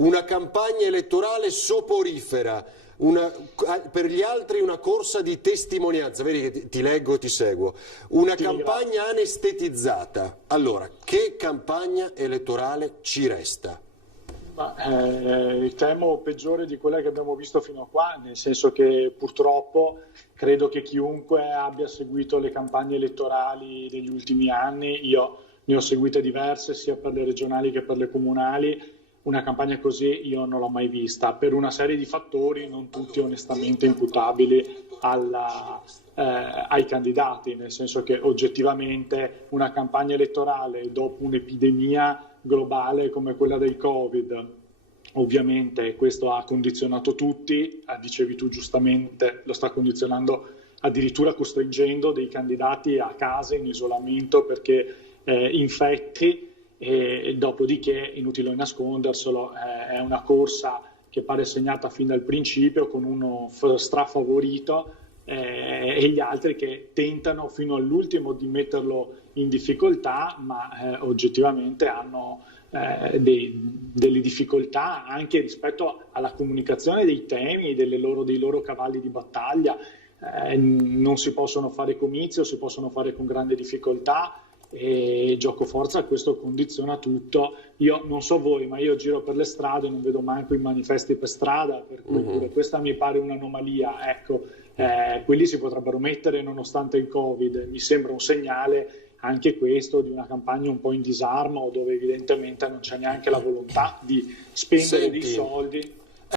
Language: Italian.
una campagna elettorale soporifera, per gli altri una corsa di testimonianza, vedi che ti leggo e ti seguo, una campagna anestetizzata. Allora, che campagna elettorale ci resta? Temo peggiore di quella che abbiamo visto fino a qua, nel senso che purtroppo credo che chiunque abbia seguito le campagne elettorali degli ultimi anni, io ne ho seguite diverse sia per le regionali che per le comunali, una campagna così io non l'ho mai vista, per una serie di fattori, non tutti onestamente imputabili ai candidati, nel senso che oggettivamente una campagna elettorale dopo un'epidemia globale come quella del Covid, ovviamente questo ha condizionato tutti, dicevi tu giustamente, lo sta condizionando addirittura costringendo dei candidati a casa in isolamento perché infetti, e dopodiché, inutile nasconderselo, è una corsa che pare segnata fin dal principio con uno strafavorito e gli altri che tentano fino all'ultimo di metterlo in difficoltà, ma oggettivamente hanno delle difficoltà anche rispetto alla comunicazione dei temi, dei loro cavalli di battaglia. Non si possono fare comizi o si possono fare con grande difficoltà, e gioco forza questo condiziona tutto. Io non so voi, ma io giro per le strade, non vedo manco i manifesti per strada, per cui pure questa mi pare un'anomalia. Ecco, quelli si potrebbero mettere nonostante il Covid, mi sembra un segnale anche questo di una campagna un po' in disarmo, dove evidentemente non c'è neanche la volontà di spendere dei soldi.